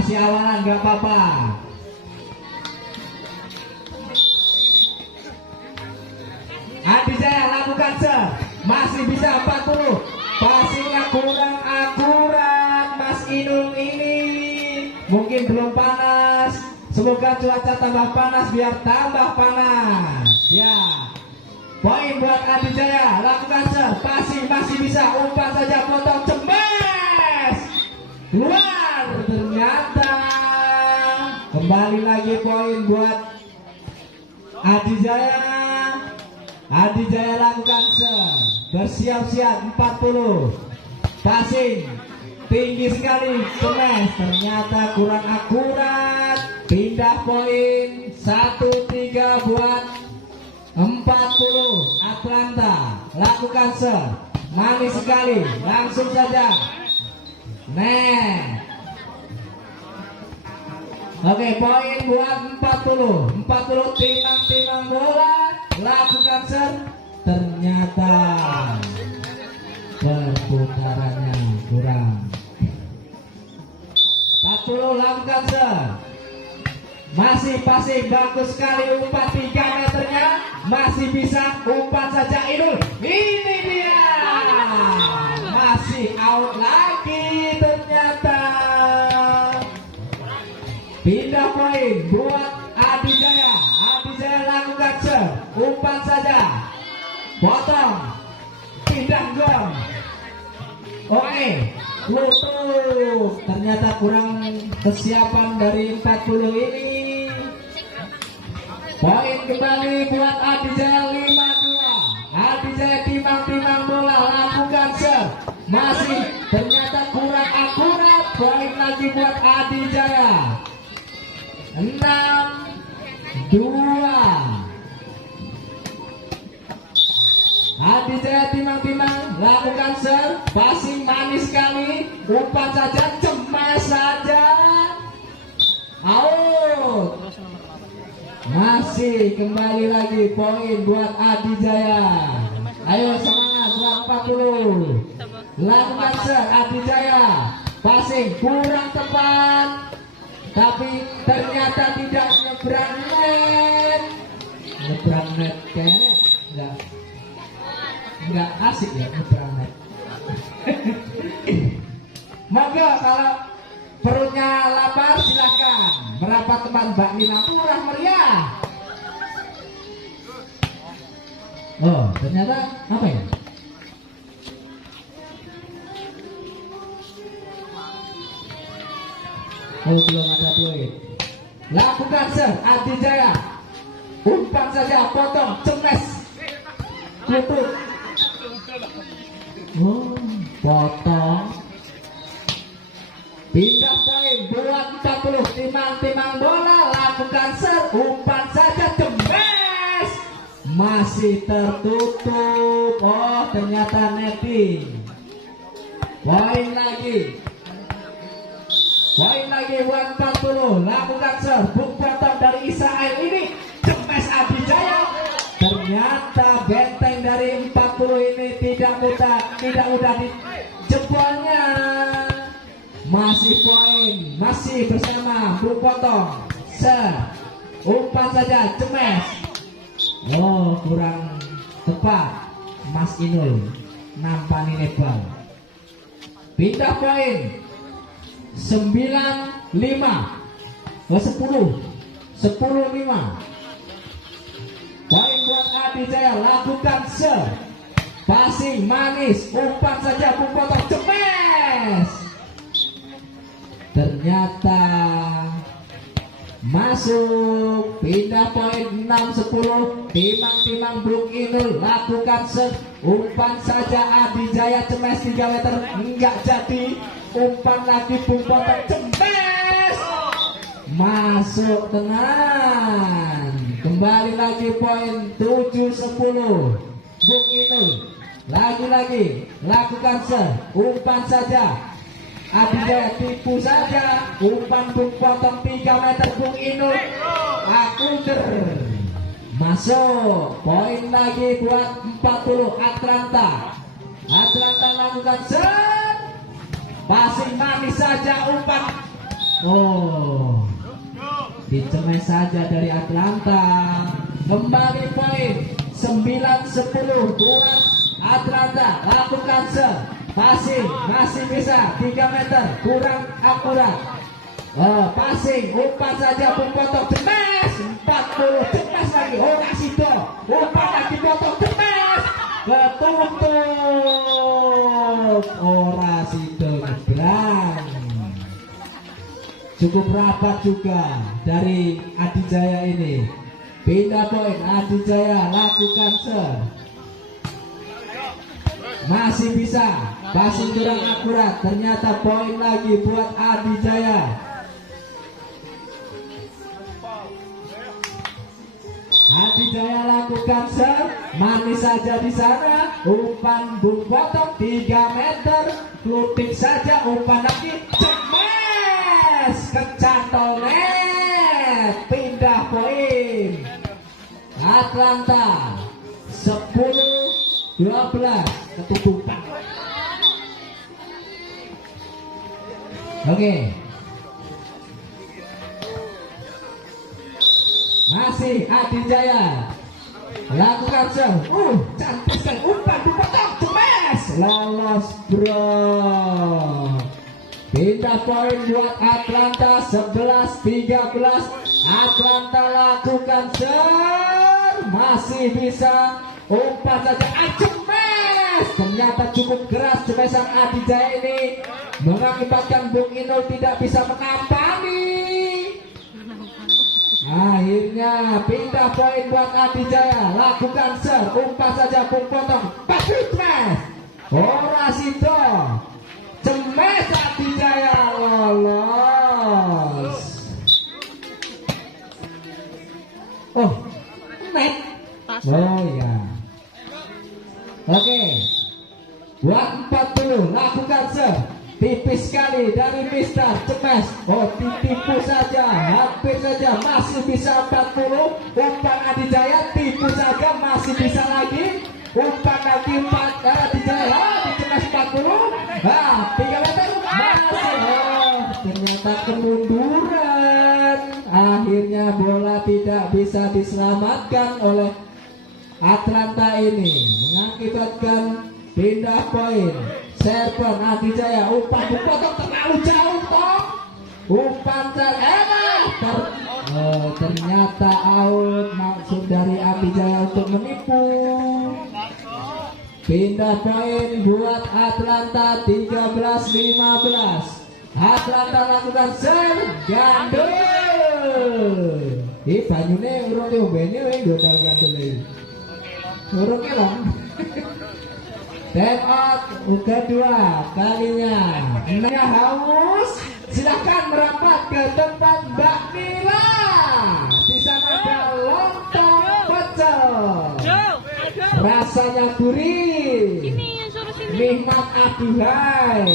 Masih awalan gak apa-apa. Adi Jaya lakukan ser. Masih bisa 40. Passingnya kurang akurat. Mas Inul ini mungkin belum panas. Semoga cuaca tambah panas biar tambah panas. Ya. Poin buat Adi Jaya. Lakukan ser. Passing masih bisa. Umpan saja, potong, cemes. Keluar. Ternyata kembali lagi poin buat Adi Jaya. Adi Jaya lakukan ser. Bersiap-siap 40. Passing tinggi sekali, cemes. Ternyata kurang akurat. Pindah poin 1-3 buat 40 Atlanta. Lakukan ser. Manis sekali. Langsung saja. Oke, poin buat 40. 40 timang-timang bola. Lakukan ser. Ternyata perputarannya kurang. 40 lakukan ser. Masih passing bagus sekali, umpan 3 meternya. Masih bisa, umpan saja Inul. Ini dia. Masih out lagi ternyata. Pindah poin buat Adi Jaya. Adi Jaya lakukan ser. Umpan saja. Potong. Pindah gol. Oke. Lutut. Ternyata kurang kesiapan dari 40 ini. Poin kembali buat Adi Jaya 5-2. Adi Jaya timang-timang bola. Lakukan ser. Masih ternyata kurang akurat. Poin lagi buat Adi Jaya. 6-2. Adi Jaya timang-timang lakukan ser. Passing manis sekali. Umpan saja, cemas saja. Out. Masih kembali lagi poin buat Adi Jaya. Ayo semangat buat 40. Lakukan ser Adi Jaya. Passing kurang tepat. Tapi ternyata tidak nyebrang net. Nyebrang net kayaknya enggak asik ya nyebrang net. Monggo kalau perutnya lapar silahkan merapat tempat Mbak Nina, murah meriah. Oh ternyata apa ya? Oh belum ada poin. Lakukan ser Adi Jaya. Umpan saja, potong, cemes. Lutut. Oh, potong. Pindah poin buat 40. Timang-timang bola. Lakukan ser. Umpan saja, cemes. Masih tertutup. Oh ternyata netting. Poin lagi. Poin lagi buat 40. Lakukan ser. Bung potong dari Israel ini. Cemes Adi Jaya. Ternyata benteng dari 40 ini tidak mudah dijebolnya. Masih poin. Masih bersama Bung potong. Ser. Umpan saja. Cemes. Oh kurang tepat. Mas Inul nampani nebal. Pindah poin 9-5 10-5. Poin buat Adi Jaya. Lakukan ser. Passing manis. Umpan saja, Bung potong, cemes. Ternyata masuk. Pindah poin 6-10. Timang-timang Bung Inul. Lakukan ser. Umpan saja Adi Jaya, cemes 3 meter. Enggak jadi. Umpan lagi, Bung potong, cemes. Masuk tenang. Kembali lagi poin 7-10. Bung Inul lagi-lagi lakukan ser. Umpan saja Adi Jaya, tipu saja. Umpan Bung potong 3 meter. Bung Inul akunder. Masuk. Poin lagi buat 40 Atlanta. Atlanta lakukan ser. Passing manis saja, umpan Oh, dicemes saja dari Atlanta. Kembali poin 9-10 buat Atlanta. Lakukan passing, masih bisa 3 meter, kurang akurat. Passing, umpan saja pun potong, cemes 40, cemes lagi, Orasido, umpan lagi potong, cemes, ketutup, Orasido nyebrang. Cukup rapat juga dari Adijaya ini. Pindah poin, Adijaya lakukan masih bisa, passing kurang akurat, ternyata poin lagi buat Adijaya. Adijaya lakukan manis saja di sana, umpan bung potong 3 meter, klutik saja, umpan lagi, cemes, kecantol net, pindah poin. Atlanta 10-12 ketutupan. Oke. Masih Adijaya lakukan cantik sekali, umpan dipotong, cemes, lolos bro. Pindah poin buat Atlanta 11-13. Atlanta lakukan masih bisa, umpan saja, cemes, ternyata cukup keras cemesan Adijaya ini, mengakibatkan Bung Inul tidak bisa menampangi. Akhirnya pindah poin buat Adijaya, lakukan umpan saja pun potong, cemes, Orasido, cemes, Adijaya lolos. Oh, net. Oh ya. Oke. Buat 40 lakukan tipis sekali dari Mister, cemes. Oh, tipu saja, hampir saja, masih bisa 40. Umpan Adijaya, tipu saja, masih bisa lagi. Umpan lagi Adijaya, dicemes 40. 3 meter, masih. Ternyata kemunduran. Akhirnya bola tidak bisa diselamatkan oleh Atlanta ini, mengakibatkan pindah poin. Serpon Adijaya, umpan dipotong terlalu jauh toh. Umpan ternyata out, maksud dari Adijaya untuk menipu. Pindah poin buat Atlanta 13-15. Atlanta lakukan gandul. Ih, banyune urung diombeni wis godal gandul iki. Urung ki lho. Time out kedua kalinya. Nanya haus, silakan merapat ke tempat Mbak Nila. Di sana ada lontong pecel. Rasanya gurih. Nikmat aduhai.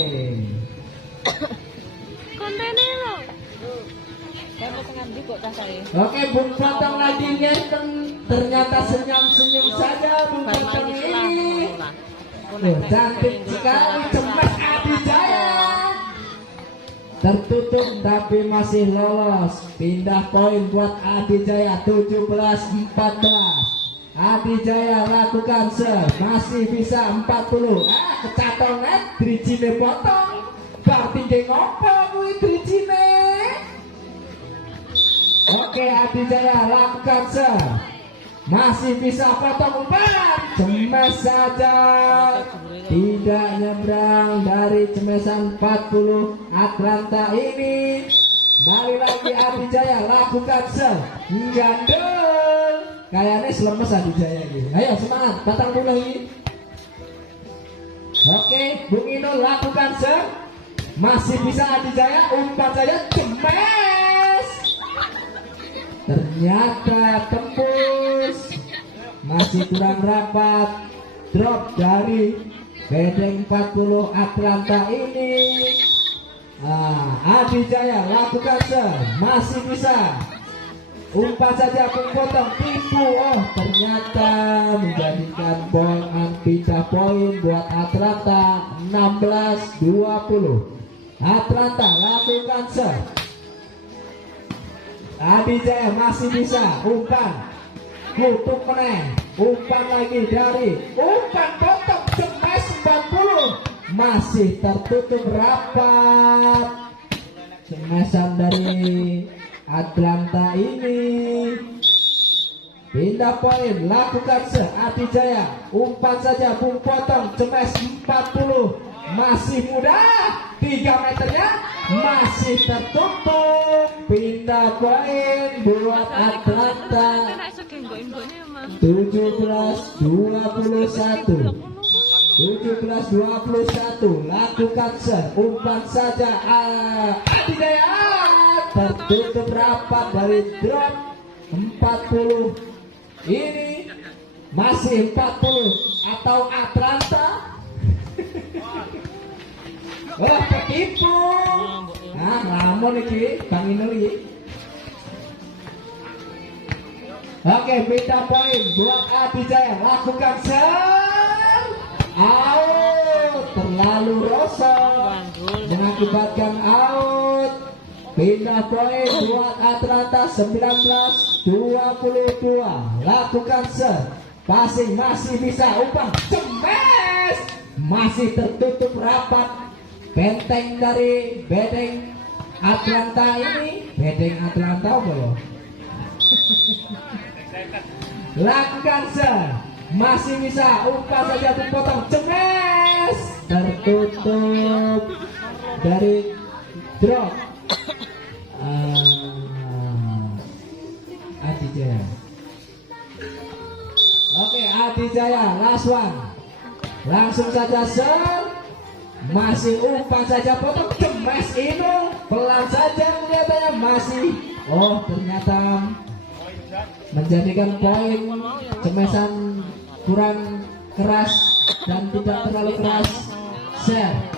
Oke, Bung Potong lagi ngeten, ternyata senyum-senyum saja Bung Potong ini. Cantik sekali, cemas Adijaya. Tertutup tapi masih lolos. Pindah poin buat Adijaya 17-14. Adijaya lakukan masih bisa 40. Kecatol net, drijine potong. Bar tinggi ngopo kuwi drijine. Oke, Adijaya lakukan masih bisa potong umpan, cemes saja, tidak nyebrang dari cemesan 40 Atlanta ini. Balik lagi Adijaya lakukan gandul, kayaknya selemes Adijaya ini. Ayo semangat, batang dulu lagi. Oke, Bung Inul lakukan masih bisa Adijaya, umpan saja, cemes. Ternyata tembus, masih kurang rapat, drop dari bedeng 40 Atlanta ini. Adijaya lakukan masih bisa, umpan saja potong, tipu. Oh, ternyata menjadikan pindah poin buat Atlanta 16-20. Atlanta lakukan Adijaya masih bisa umpan, tutup meneng, umpan lagi dari umpan potong cemas 40, masih tertutup rapat. Cemasan dari Atlanta ini. Pindah poin, lakukan Adijaya, umpan saja, bung potong, cemas 40, masih mudah, 3 meternya masih tertutup. Pindah poin buat Atlanta, 17-21. 17-21, lakukan umpan saja, Adijaya tertutup rapat dari drop 40. Ini masih 40 atau Atlanta. Wah, ketipu. Nah, lamun iki Bang Inul. Oke, beda poin buat Adijaya, lakukan out, terlalu rosok mengakibatkan out. Pindah poin buat Atlanta, 19-22, lakukan passing, masih bisa umpan cemes, masih tertutup rapat. Benteng dari bedeng Atlanta ini, bedeng Atlanta belum. Lakukan masih bisa umpan saja, potong cemes, tertutup dari drop. Adijaya. Oke, Adijaya last one. Langsung saja masih umpan saja, potong cemes ini, pelan saja kelihatannya masih. Oh, ternyata menjadikan poin cemesan kurang keras dan tidak terlalu keras.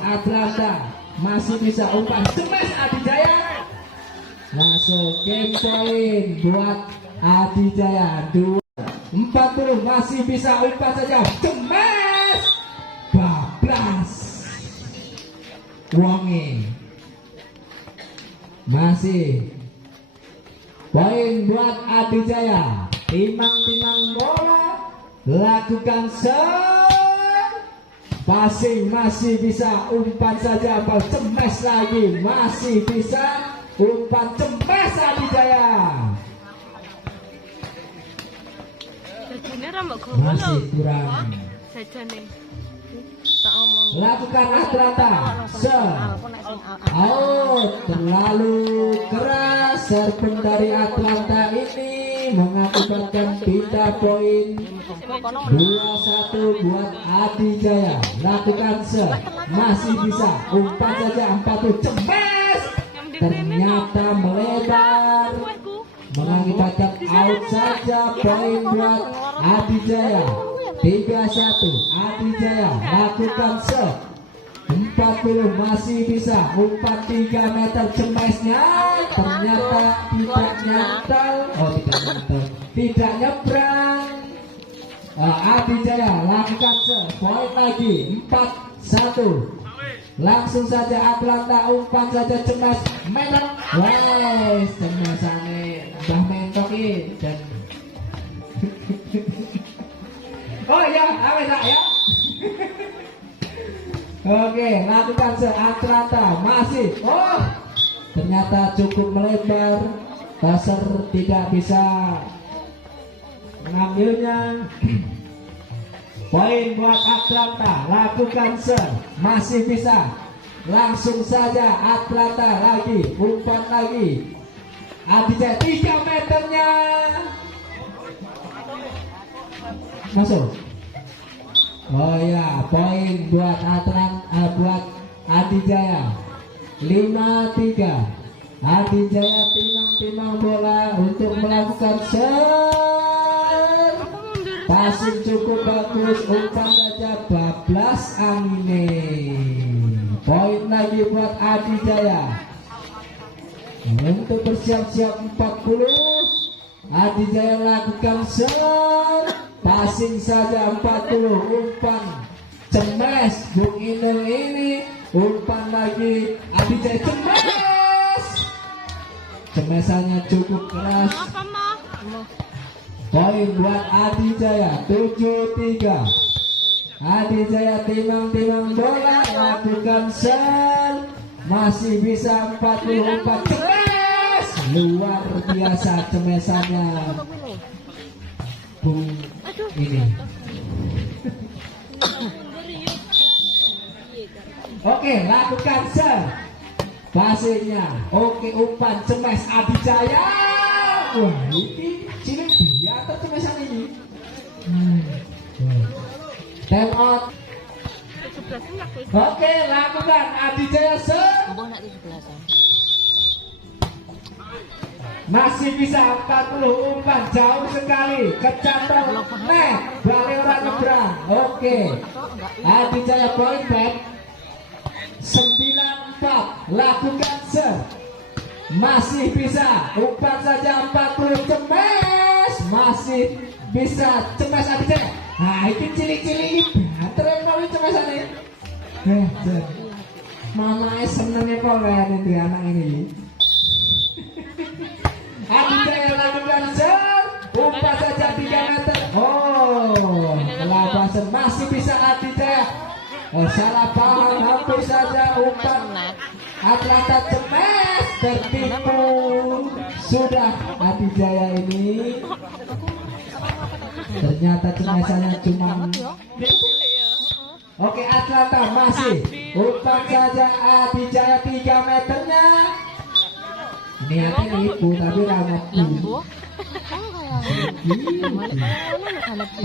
Atlanta masih bisa umpan cemes Adijaya. Masuk game poin buat Adijaya, 40, masih bisa umpan saja, cemes, bablas. Wangi masih poin buat Adijaya. Timang-timang bola, lakukan passing, masih bisa umpan saja, cemes lagi, masih bisa umpan cemes Adijaya. Masih kurang. Lakukan Atlanta, out, terlalu keras serpun dari Atlanta ini mengakibatkan pindah poin 21 buat Adijaya. Lakukan masih bisa umpan saja, 40, cemes, ternyata melebar mengakibatkan out saja. Poin buat Adijaya, 31. Adijaya lakukan 40, masih bisa umpan 3 meter, cemesnya ternyata tidak nyantol. Oh, tidak nyebrang. Adijaya lakukan poin lagi, 41. Langsung saja Atlanta, umpan saja cemas, mentok. Wes, cemesane mbah mentok ini dan oh ya, awet ya. Oke, lakukan Atlanta masih. Oh, ternyata cukup melebar. Passer tidak bisa mengambilnya. Poin buat Atlanta, lakukan masih bisa. Langsung saja Atlanta lagi, umpan lagi. Adijaya 3 meternya masuk. Oh ya, poin buat Atlanta, buat Adijaya, 5-3. Adijaya timang-timang bola untuk melakukan passing cukup bagus, umpan saja bablas angin. Poin lagi buat Adijaya untuk bersiap-siap 40. Adijaya lakukan passing saja 40, umpan cemes Bung Inul ini, umpan lagi Adijaya cemes, Cemesannya cukup keras. Poin buat Adi Jaya 7-3. Adi Jaya timang-timang bola, lakukan serve, masih bisa 44 cemes. Luar biasa cemesannya Bung ini. Oke, lakukan serve, passingnya. Oke, umpan cemes Adi Jaya. Wah, ini cilik dia atau cemesan ini? Time out. Oke, lakukan Adi Jaya serve. Masih bisa 40, umpan jauh sekali, kecantol net, balik orang ngebrang. Oke, Adi Jaya point back 94, lakukan serve. Masih bisa, umpan saja 40 cemes, masih bisa cemes Adi Jaya. Nah, ini cilik-cilik ini banter kali cemesannya. Mama senengnya kok lihat itu anak ini. Adi Jaya lakukan serve, umpan saja 3 meter. Oh, kelabasan masih bisa Adi Jaya. Salah paham, hampir saja umpan Atlanta cemes, tertipu. Sudah Adi Jaya ini. Ternyata cemesannya cuma. Oke, Atlanta masih umpan saja Adi Jaya 3 meternya. Niatnya nipu tapi ramah dulu.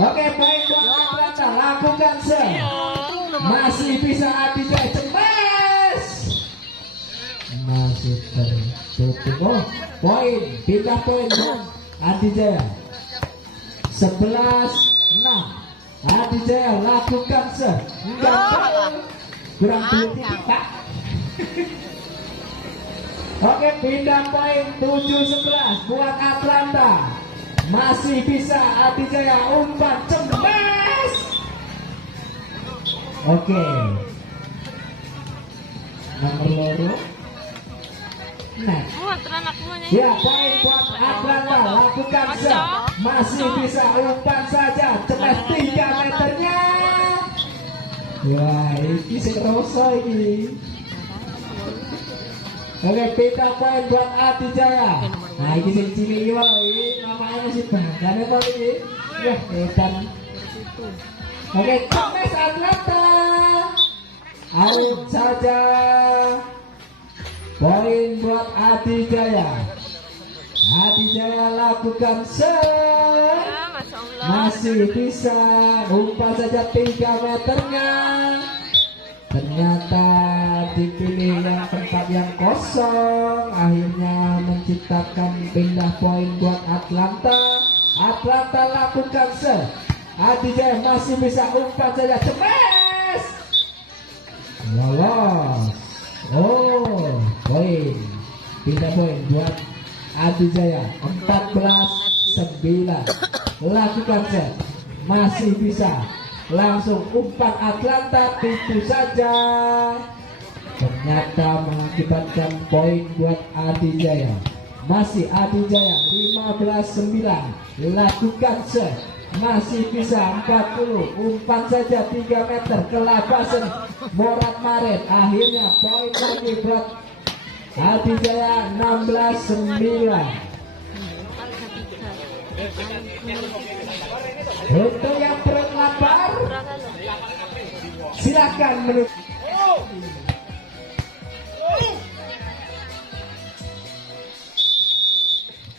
Oke, poin buat Atlanta, lakukan serve. Masih bisa Adi Jaya cemes. Masih tertutup. Oh, poin, pindah poin Adi Jaya 11-6. Adi Jaya lakukan serve. Kurang 2 titik Pak. Oke, pindah poin 7-11 buat Atlanta. Masih bisa Adi Jaya umpan cemes. Oke, nomor loro. Nah, ya poin buat Atlanta, lakukan serve. Masih bisa umpan saja cemes 3 meternya. Wah, ini seroso ini. Oke, pindah poin buat Adi Jaya. Nah, ini sing cilik wae, namanya si Bangane kok iki. Wah, edan. Oke, cemes Atlanta. Out saja. Poin buat Adi Jaya. Adi Jaya lakukan serve. Masih bisa umpan saja 3 meternya. Ternyata dipilih yang tempat yang kosong, akhirnya menciptakan pindah poin buat Atlanta. Atlanta lakukan serve. Adi Jaya masih bisa umpan saja cemes. Lolos. Oh, poin. Pindah poin buat Adi Jaya 14-9. Lakukan serve. Masih bisa. Langsung umpan Atlanta, itu saja. Ternyata mengakibatkan poin buat Adi Jaya. Masih Adi Jaya 15-9. Lakukan serve. Masih bisa 40. Umpan saja 3 meter. Kelabasan Morat Maret. Akhirnya poin lagi buat Adi Jaya 16-9. Untuk yang perut lapar, silakan menurut.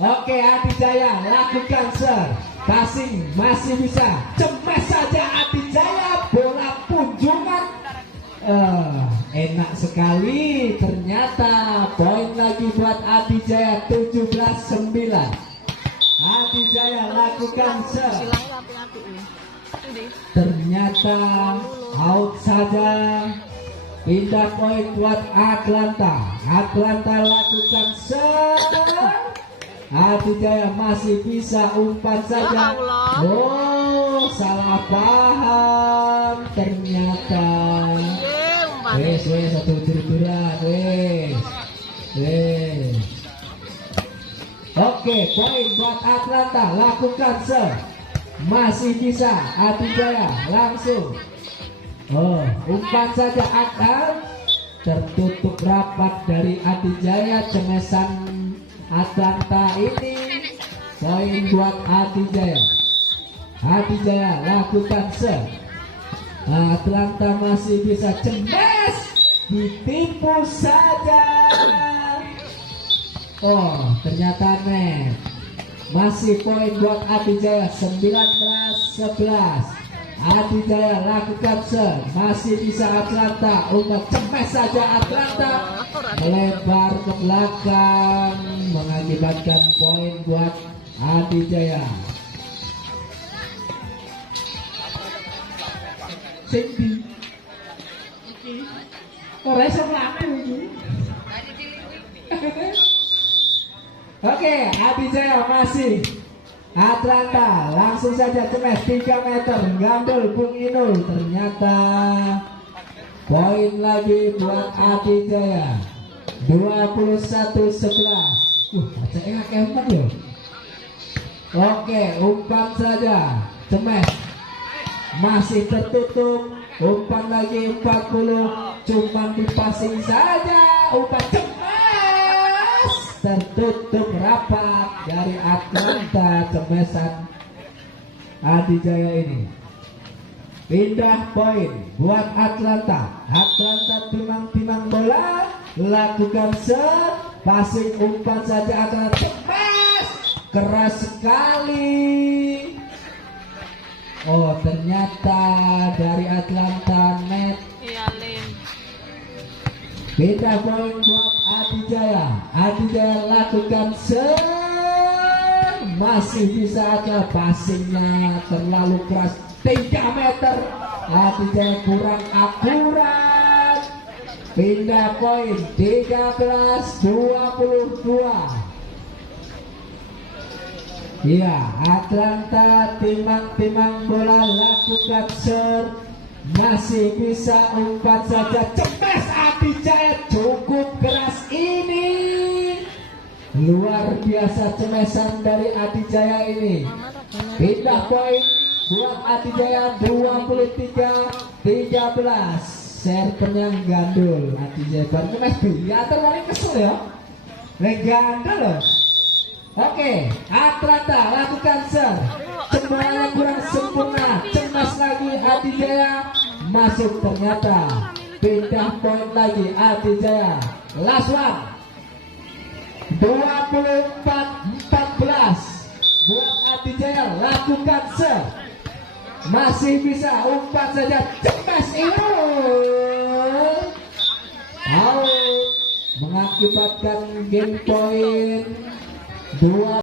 Oke, Adi Jaya lakukan serve. Passing masih bisa. Cemes saja Adi Jaya, bola punjungan. Enak sekali. Ternyata poin lagi buat Adi Jaya 17-9. Adi Jaya lakukan serve. Ternyata out saja. Pindah poin buat Atlanta. Atlanta lakukan serve. Adi Jaya masih bisa umpan saja. Oh, salah paham. Ternyata wes satu tur-turan wes. Oke, poin buat Atlanta, lakukan serve. Masih bisa Adijaya langsung. Umpan saja akan tertutup rapat dari Adijaya. Cemesan Atlanta ini. Poin buat Adijaya. Adijaya lakukan serve. Atlanta masih bisa cemes, ditipu saja. Ternyata net. Masih poin buat Adijaya, 19-11. Adijaya lakukan serve, masih bisa Atlanta. Umpan cemes saja Atlanta, melebar ke belakang, mengakibatkan poin buat Adijaya. Cindy, Oke, Adijaya masih. Atlanta langsung saja cemes 3 meter, gandul Bung Inul. Ternyata poin lagi buat Adijaya, 21-11. Bacanya keempat ya. Oke, umpan saja cemes, masih tertutup. Umpan lagi 40, cuma dipasing saja. Umpan cemes, tertutup rapat dari Atlanta. Cemesan Adijaya ini. Pindah poin buat Atlanta. Atlanta timang-timang bola, lakukan serve, passing umpan saja Atlanta cemes, keras sekali. Ternyata dari Atlanta net. Pindah poin buat Adijaya. Adijaya lakukan serve, masih bisa aja, passingnya terlalu keras, 3 meter. Adijaya kurang akurat. Pindah poin, 13-22. Ya, Atlanta timang-timang bola, lakukan serve, masih bisa umpan saja cemes. Adijaya cukup keras ini, luar biasa cemesan dari Adijaya ini. Pindah poin buat Adijaya, 23-13. Servernya gandul. Adijaya baru cemes biliater, paling kesel ya, gandul loh. Oke, Atlanta lakukan serve, semuanya kurang sempurna, cemas lagi Adijaya, masuk ternyata. Pindah poin lagi Adijaya, last one, 24-14 buat Adijaya, lakukan serve, masih bisa umpan saja cemas itu, out, mengakibatkan game point 2.